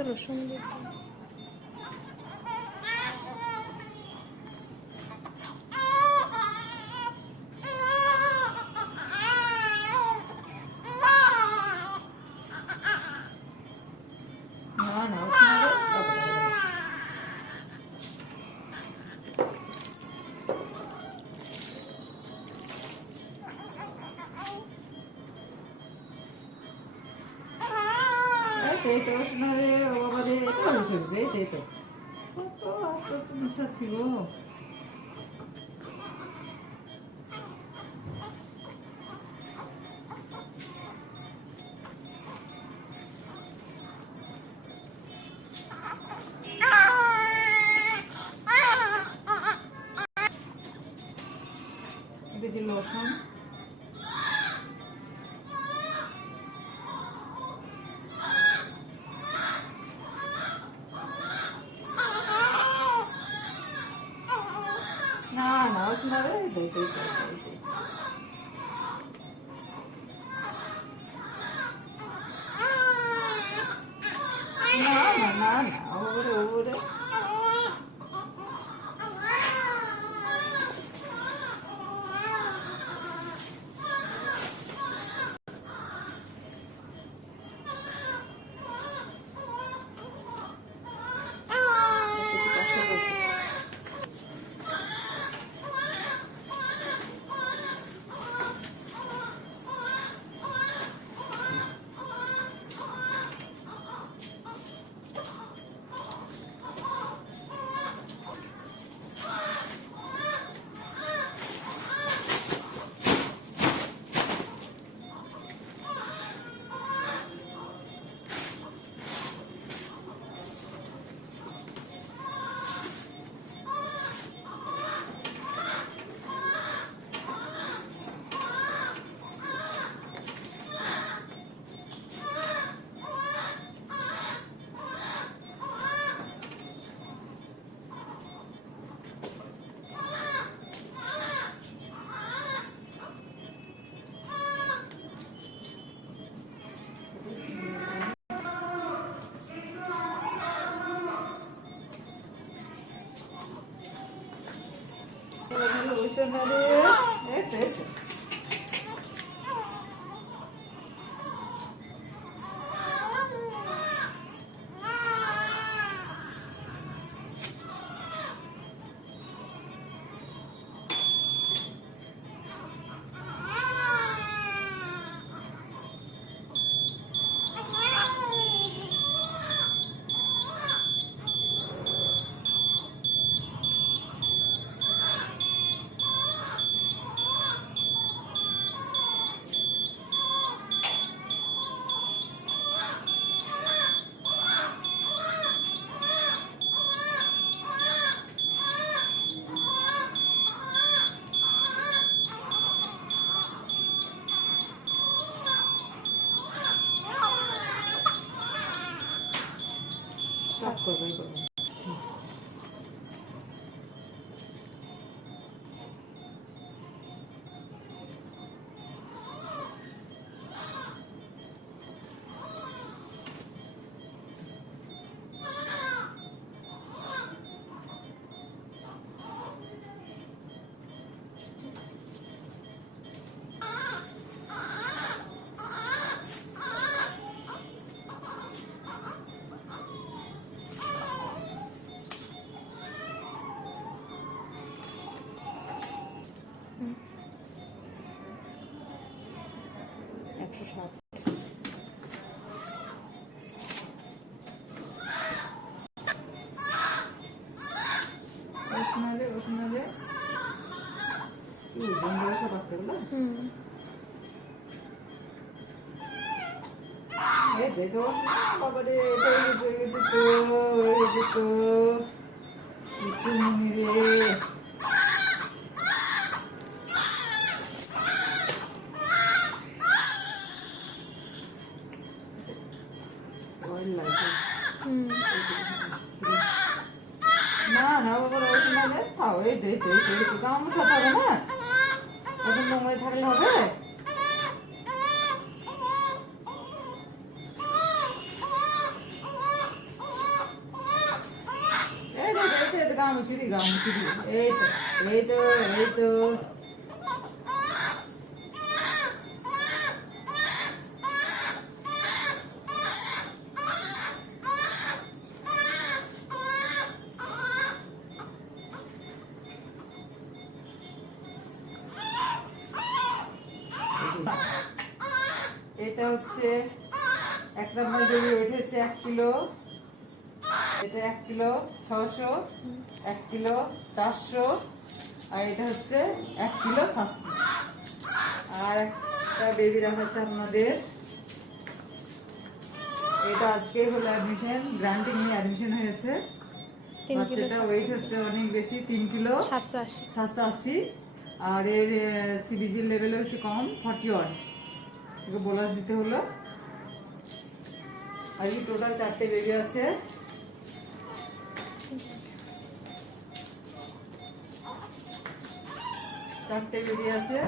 আদা রসুন দিচ্ছি। লোশন না ওখানে না ওরে করবে বাবারে না বাবার ওখানে খাও এই গামছা থাকবে না এখন নোংরায় থাকলে হবে দিবি গা মুছে দিবি। এই তো এই তো এই তো এটা হচ্ছে 1 নম্বর বেবি ওয়েট হচ্ছে 1 কিলো, এটা 1 কিলো 600, 1 কিলো 400, আর এটা হচ্ছে 1 কিলো 700। আর একটা বেবি দেখাচ্ছে আপনাদের, এটা আজকে হলো অ্যাডমিশন, গ্রান্টিং নিয়ে অ্যাডমিশন হয়েছে। বাচ্চাটা ওয়েট হচ্ছে অনেক বেশি, 3 কিলো 780, আর এর সিবিজির লেভেল হচ্ছে কম 41, ওকে বোনাস দিতে হলো। আর কি টোটাল 4টে বেবি আছে। চারটে বেবি আছে।